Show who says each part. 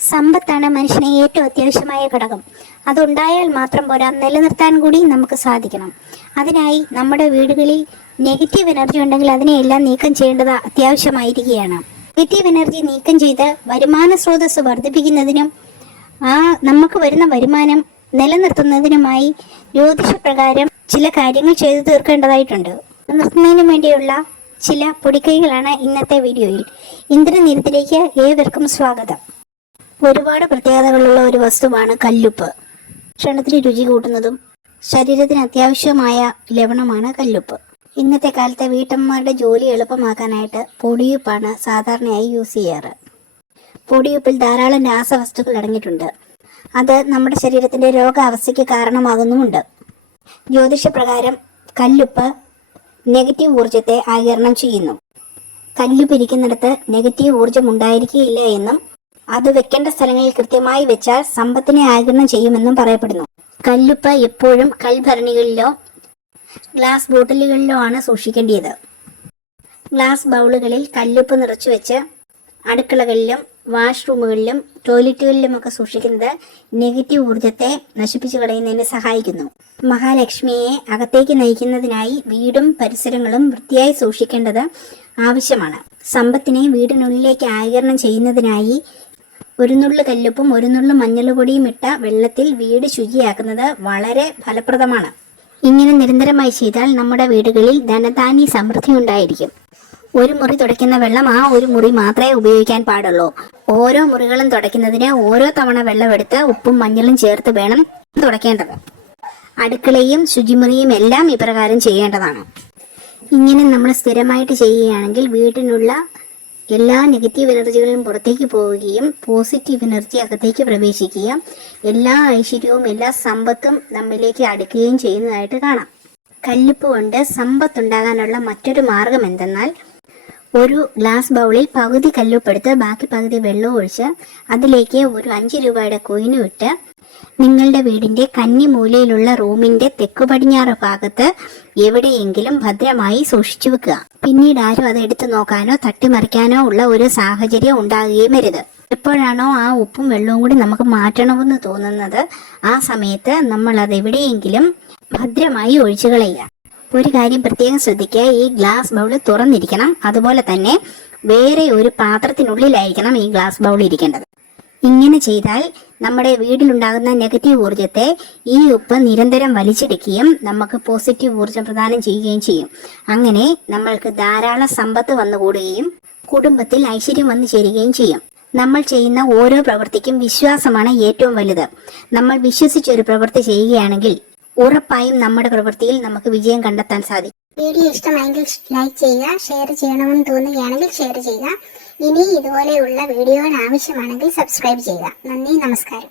Speaker 1: സമ്പത്താണ് മനുഷ്യന് ഏറ്റവും അത്യാവശ്യമായ ഘടകം. അതുണ്ടായാൽ മാത്രം പോരാ നിലനിർത്താൻ കൂടി നമുക്ക് സാധിക്കണം. അതിനായി നമ്മുടെ വീടുകളിൽ നെഗറ്റീവ് എനർജി ഉണ്ടെങ്കിൽ അതിനെയെല്ലാം നീക്കം ചെയ്യേണ്ടത് അത്യാവശ്യമായിരിക്കുകയാണ്. നെഗറ്റീവ് എനർജി നീക്കം ചെയ്ത് വരുമാന സ്രോതസ് വർദ്ധിപ്പിക്കുന്നതിനും ആ നമുക്ക് വരുന്ന വരുമാനം നിലനിർത്തുന്നതിനുമായി ജ്യോതിഷപ്രകാരം ചില കാര്യങ്ങൾ ചെയ്തു തീർക്കേണ്ടതായിട്ടുണ്ട്. നിർത്തുന്നതിനു വേണ്ടിയുള്ള ചില പൊടിക്കൈകളാണ് ഇന്നത്തെ വീഡിയോയിൽ. ഇന്ദ്രനീരത്തിലേക്ക് ഏവർക്കും സ്വാഗതം. ഒരുപാട് പ്രത്യേകതകളുള്ള ഒരു വസ്തുവാണ് കല്ലുപ്പ്. ഭക്ഷണത്തിന് രുചി കൂട്ടുന്നതും ശരീരത്തിന് അത്യാവശ്യമായ ലവണമാണ് കല്ലുപ്പ്. ഇന്നത്തെ കാലത്തെ വീട്ടമ്മമാരുടെ ജോലി എളുപ്പമാക്കാനായിട്ട് പൊടിയുപ്പാണ് സാധാരണയായി യൂസ് ചെയ്യാറ്. പൊടിയുപ്പിൽ ധാരാളം രാസവസ്തുക്കൾ അടങ്ങിയിട്ടുണ്ട്. അത് നമ്മുടെ ശരീരത്തിന്റെ രോഗാവസ്ഥയ്ക്ക് കാരണമാകുന്നുമുണ്ട്. ജ്യോതിഷപ്രകാരം കല്ലുപ്പ് നെഗറ്റീവ് ഊർജത്തെ ആകിരണം ചെയ്യുന്നു. കല്ലുപിരിക്കുന്നിടത്ത് നെഗറ്റീവ് ഊർജം ഉണ്ടായിരിക്കുകയില്ല എന്നും അത് വെക്കേണ്ട സ്ഥലങ്ങളിൽ കൃത്യമായി വെച്ചാൽ സമ്പത്തിനെ ആകിരണം ചെയ്യുമെന്നും പറയപ്പെടുന്നു. കല്ലുപ്പ് എപ്പോഴും കൽഭരണികളിലോ ഗ്ലാസ് ബോട്ടിലുകളിലോ ആണ് സൂക്ഷിക്കേണ്ടത് ഗ്ലാസ് ബൗളുകളിൽ കല്ലുപ്പ് നിറച്ചു വെച്ച് അടുക്കളകളിലും വാഷ്റൂമുകളിലും ടോയ്ലറ്റുകളിലുമൊക്കെ സൂക്ഷിക്കുന്നത് നെഗറ്റീവ് ഊർജത്തെ നശിപ്പിച്ചു കളയുന്നതിന് സഹായിക്കുന്നു. മഹാലക്ഷ്മിയെ അകത്തേക്ക് നയിക്കുന്നതിനായി വീടും പരിസരങ്ങളും വൃത്തിയായി സൂക്ഷിക്കേണ്ടത് ആവശ്യമാണ്. സമ്പത്തിനെ വീടിനുള്ളിലേക്ക് ആകിരണം ചെയ്യുന്നതിനായി ഒരു നുള്ളു കല്ലുപ്പും ഒരു നുള്ളു മഞ്ഞൾപൊടിയും ഇട്ട വെള്ളത്തിൽ വീട് ശുചിയാക്കുന്നത് വളരെ ഫലപ്രദമാണ്. ഇങ്ങനെ നിരന്തരമായി ചെയ്താൽ നമ്മുടെ വീടുകളിൽ ധനധാന്യ സമൃദ്ധി ഉണ്ടായിരിക്കും. ഒരു മുറി തുടയ്ക്കുന്ന വെള്ളം ആ ഒരു മുറി മാത്രമേ ഉപയോഗിക്കാൻ പാടുള്ളൂ. ഓരോ മുറികളും തുടയ്ക്കുന്നതിന് ഓരോ തവണ വെള്ളമെടുത്ത് ഉപ്പും മഞ്ഞളും ചേർത്ത് വേണം തുടയ്ക്കേണ്ടത്. അടുക്കളയും ശുചിമുറിയും എല്ലാം ഇപ്രകാരം ചെയ്യേണ്ടതാണ്. ഇങ്ങനെ നമ്മൾ സ്ഥിരമായിട്ട് ചെയ്യുകയാണെങ്കിൽ വീട്ടിനുള്ള എല്ലാ നെഗറ്റീവ് എനർജികളും പുറത്തേക്ക് പോവുകയും പോസിറ്റീവ് എനർജി അകത്തേക്ക് പ്രവേശിക്കുക എല്ലാ ഐശ്വര്യവും എല്ലാ സമ്പത്തും നമ്മിലേക്ക് അടുക്കുകയും ചെയ്യുന്നതായിട്ട് കാണാം. കല്ലുപ്പ് കൊണ്ട് സമ്പത്ത് സമ്പത്തുണ്ടാകാനുള്ള മറ്റൊരു മാർഗം എന്തെന്നാൽ ഒരു ഗ്ലാസ് ബൗളിൽ പകുതി കല്ലുപ്പെടുത്ത് ബാക്കി പകുതി വെള്ളം ഒഴിച്ച് അതിലേക്ക് ഒരു അഞ്ച് രൂപയുടെ കോയിനും ഇട്ട് നിങ്ങളുടെ വീടിന്റെ കന്നിമൂലയിലുള്ള റൂമിന്റെ തെക്കു പടിഞ്ഞാറ് ഭാഗത്ത് എവിടെയെങ്കിലും ഭദ്രമായി സൂക്ഷിച്ചു വെക്കുക. പിന്നീട് ആരും അത് എടുത്തു നോക്കാനോ തട്ടിമറിക്കാനോ ഉള്ള ഒരു സാഹചര്യം ഉണ്ടാകുകയും വരുത് എപ്പോഴാണോ ആ ഉപ്പും വെള്ളവും കൂടി നമുക്ക് മാറ്റണമെന്ന് തോന്നുന്നത് ആ സമയത്ത് നമ്മൾ അത് എവിടെയെങ്കിലും ഭദ്രമായി ഒഴിച്ചു കളയുക. ഒരു കാര്യം പ്രത്യേകം ശ്രദ്ധിക്കുക ഈ ഗ്ലാസ് ബൗൾ തുറന്നിരിക്കണം. അതുപോലെ തന്നെ വേറെ ഒരു പാത്രത്തിനുള്ളിലായിരിക്കണം ഈ ഗ്ലാസ് ബൗൾ ഇരിക്കേണ്ടത്. ഇങ്ങനെ ചെയ്താൽ നമ്മുടെ വീടിലുണ്ടാകുന്ന നെഗറ്റീവ് ഊർജത്തെ ഈ ഉപ്പ് നിരന്തരം വലിച്ചെടുക്കുകയും നമുക്ക് പോസിറ്റീവ് ഊർജം പ്രദാനം ചെയ്യുകയും ചെയ്യും. അങ്ങനെ നമ്മൾക്ക് ധാരാളം സമ്പത്ത് വന്നുകൂടുകയും കുടുംബത്തിൽ ഐശ്വര്യം വന്നു ചേരുകയും ചെയ്യും. നമ്മൾ ചെയ്യുന്ന ഓരോ പ്രവൃത്തിക്കും വിശ്വാസമാണ് ഏറ്റവും വലുത്. നമ്മൾ വിശ്വസിച്ച് ഒരു പ്രവൃത്തി ചെയ്യുകയാണെങ്കിൽ ഉറപ്പായും നമ്മുടെ പ്രവൃത്തിയിൽ നമുക്ക് വിജയം കണ്ടെത്താൻ സാധിക്കും.
Speaker 2: വീഡിയോ ഇഷ്ടമായെങ്കിൽ ലൈക്ക് ചെയ്യുക ഷെയർ ചെയ്യണമെന്ന് തോന്നുകയാണെങ്കിൽ ഷെയർ ചെയ്യുക. ഇനി ഇതുപോലെയുള്ള വീഡിയോകൾ ആവശ്യമാണെങ്കിൽ സബ്സ്ക്രൈബ് ചെയ്യുക. നന്ദി നമസ്കാരം.